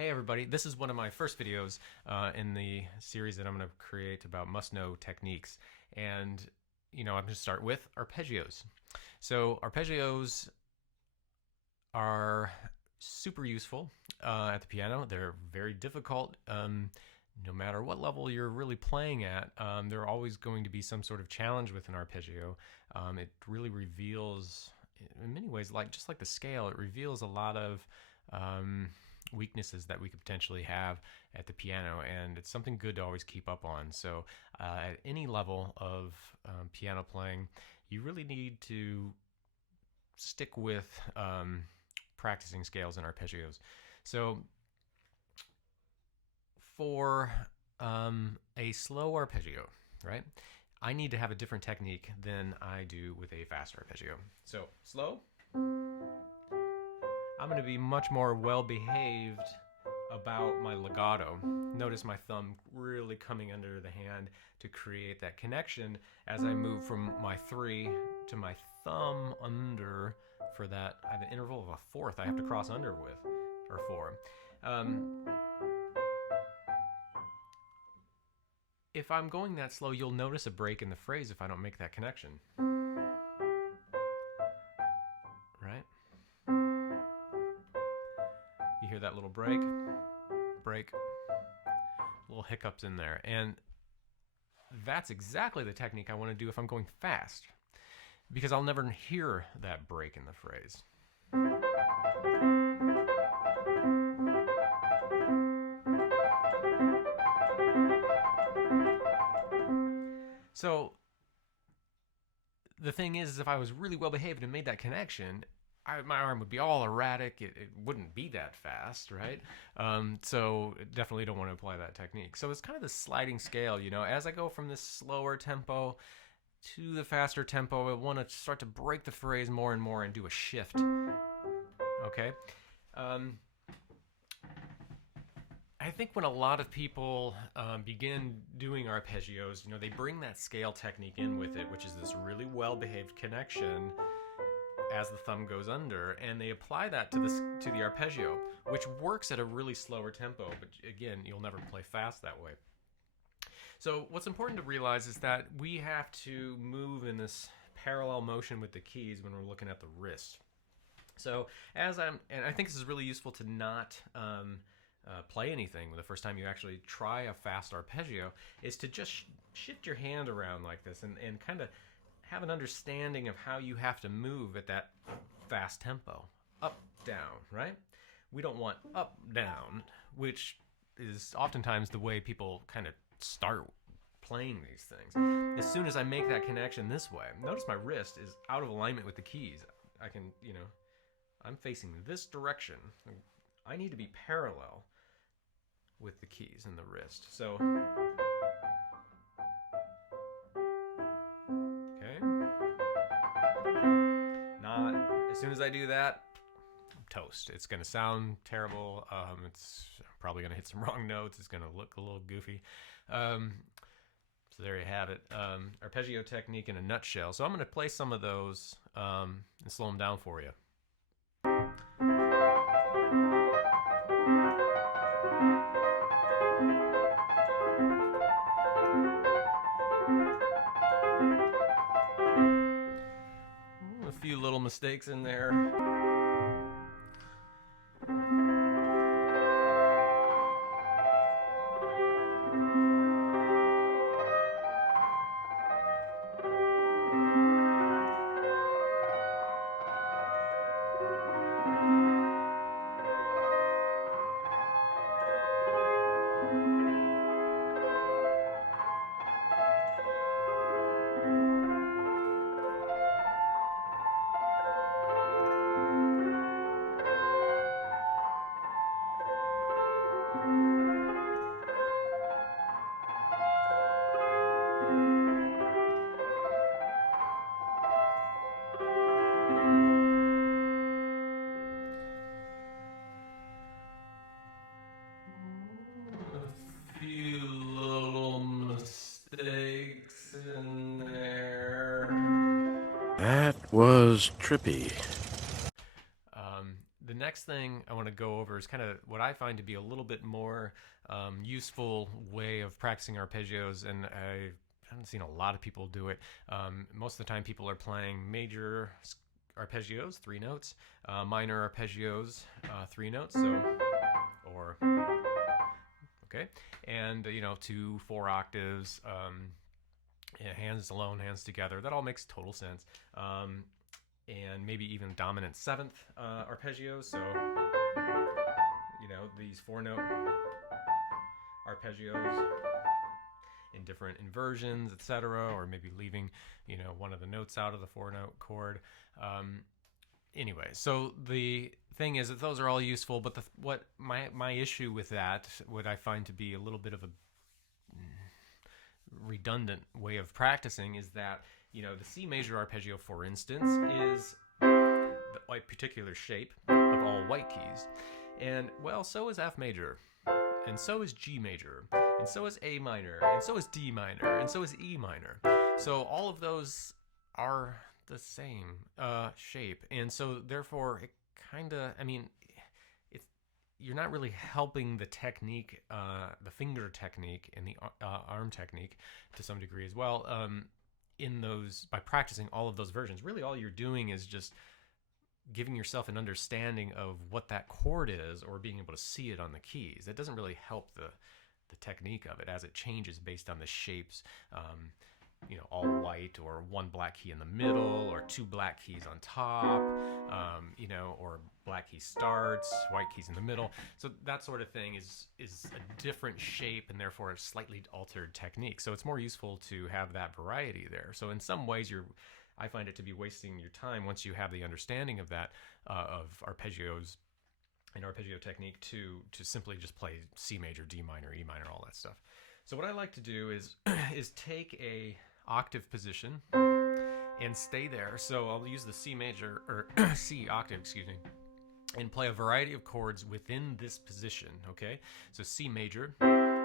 Hey everybody, this is one of my first videos in the series that I'm going to create about must-know techniques. And, I'm going to start with arpeggios. So arpeggios are super useful at the piano. They're very difficult. No matter what level you're really playing at, there are always going to be some sort of challenge with an arpeggio. It really reveals, in many ways, just like the scale, it reveals a lot of weaknesses that we could potentially have at the piano, and it's something good to always keep up on. So at any level of piano playing, you really need to stick with practicing scales and arpeggios. So for a slow arpeggio, right, I need to have a different technique than I do with a fast arpeggio. So slow, I'm going to be much more well-behaved about my legato. Notice my thumb really coming under the hand to create that connection as I move from my 3 to my thumb under for that. I have an interval of a fourth I have to cross under with, or 4. If I'm going that slow, you'll notice a break in the phrase if I don't make that connection. Right? You hear that little break, little hiccups in there. And that's exactly the technique I want to do if I'm going fast, because I'll never hear that break in the phrase. So the thing is if I was really well behaved and made that connection, my arm would be all erratic. It wouldn't be that fast, right? So definitely don't want to apply that technique. So it's kind of the sliding scale, as I go from this slower tempo to the faster tempo, I want to start to break the phrase more and more and do a shift. Okay? I think when a lot of people begin doing arpeggios, they bring that scale technique in with it, which is this really well-behaved connection as the thumb goes under, and they apply that to the arpeggio, which works at a really slower tempo, but again, you'll never play fast that way. So what's important to realize is that we have to move in this parallel motion with the keys when we're looking at the wrist. So and I think this is really useful to not play anything the first time you actually try a fast arpeggio, is to just shift your hand around like this and kind of have an understanding of how you have to move at that fast tempo. Up, down, right? We don't want up, down, which is oftentimes the way people kind of start playing these things. As soon as I make that connection this way, notice my wrist is out of alignment with the keys. I can, I'm facing this direction. I need to be parallel with the keys and the wrist. So, as soon as I do that, I'm toast. It's going to sound terrible. It's probably going to hit some wrong notes. It's going to look a little goofy. So there you have it. Arpeggio technique in a nutshell. So I'm going to play some of those and slow them down for you. A few little mistakes in there. That was trippy. The next thing I want to go over is kind of what I find to be a little bit more useful way of practicing arpeggios, and I haven't seen a lot of people do it. Most of the time people are playing major arpeggios, 3 notes, minor arpeggios, 3 notes, so, or, okay, and, 2, 4 octaves, hands alone, hands together. That all makes total sense. And maybe even dominant 7th arpeggios, so, these 4-note arpeggios in different inversions, etc., or maybe leaving, one of the notes out of the 4-note chord. Anyway, so the thing is that those are all useful, but what my issue with that, what I find to be a little bit of a redundant way of practicing, is that the C major arpeggio, for instance, is the particular shape of all white keys, and well, so is F major, and so is G major, and so is A minor, and so is D minor, and so is E minor. So all of those are the same shape, and so therefore it kind of, you're not really helping the technique, the finger technique and the arm technique to some degree as well, in those, by practicing all of those versions. Really all you're doing is just giving yourself an understanding of what that chord is, or being able to see it on the keys. It doesn't really help the technique of it, as it changes based on the shapes. All white, or 1 black key in the middle, or 2 black keys on top, or black key starts, white keys in the middle. So that sort of thing is a different shape, and therefore a slightly altered technique. So it's more useful to have that variety there. So in some ways, I find it to be wasting your time once you have the understanding of that, of arpeggios and arpeggio technique, to simply just play C major, D minor, E minor, all that stuff. So what I like to do is take a octave position and stay there. So I'll use the C major, or C octave, excuse me, and play a variety of chords within this position, okay? So C major,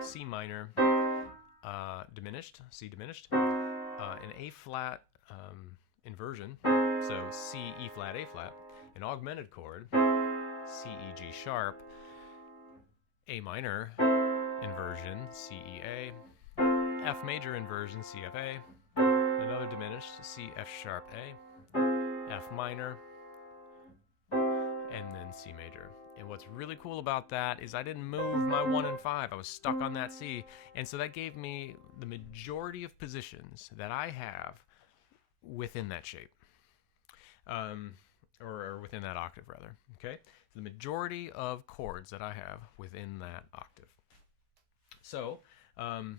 C minor, diminished, C diminished, an A flat inversion, so C, E flat, A flat, an augmented chord, C, E, G sharp, A minor inversion, C, E, A, F major inversion, C, F, A, another diminished, C, F sharp, A, F minor, and then C major. And what's really cool about that is I didn't move my 1 and 5. I was stuck on that C, and so that gave me the majority of positions that I have within that shape, or within that octave, rather. Okay, so the majority of chords that I have within that octave. So, and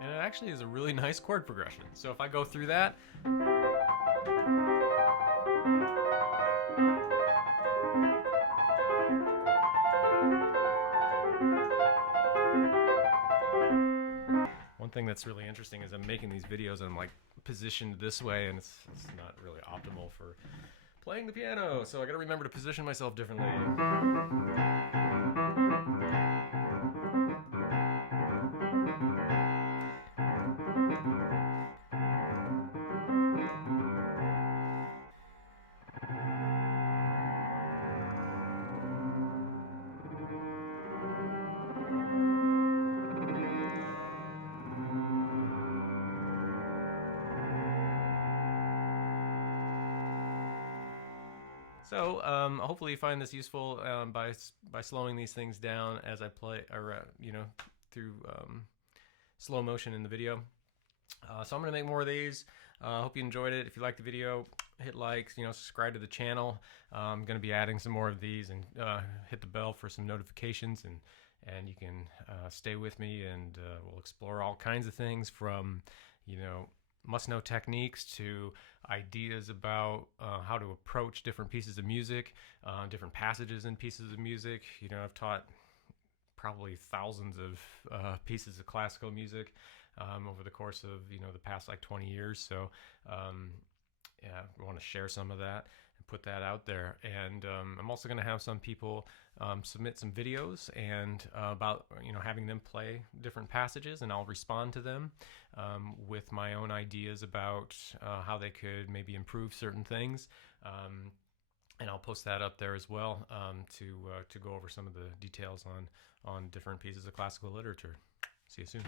it actually is a really nice chord progression. So if I go through that, one thing that's really interesting is I'm making these videos and I'm like positioned this way, and it's not really optimal for playing the piano, so I gotta remember to position myself differently. So hopefully you find this useful by slowing these things down as I play, or through slow motion in the video. So I'm gonna make more of these. Hope you enjoyed it. If you liked the video, hit like, subscribe to the channel. I'm gonna be adding some more of these, and hit the bell for some notifications, and you can stay with me, and we'll explore all kinds of things, from must-know techniques to ideas about how to approach different pieces of music, different passages in pieces of music. I've taught probably thousands of pieces of classical music over the course of the past like 20 years. So yeah, I want to share some of that and put that out there. And I'm also going to have some people submit some videos and about having them play different passages, and I'll respond to them with my own ideas about how they could maybe improve certain things. And I'll post that up there as well to go over some of the details on different pieces of classical literature. See you soon.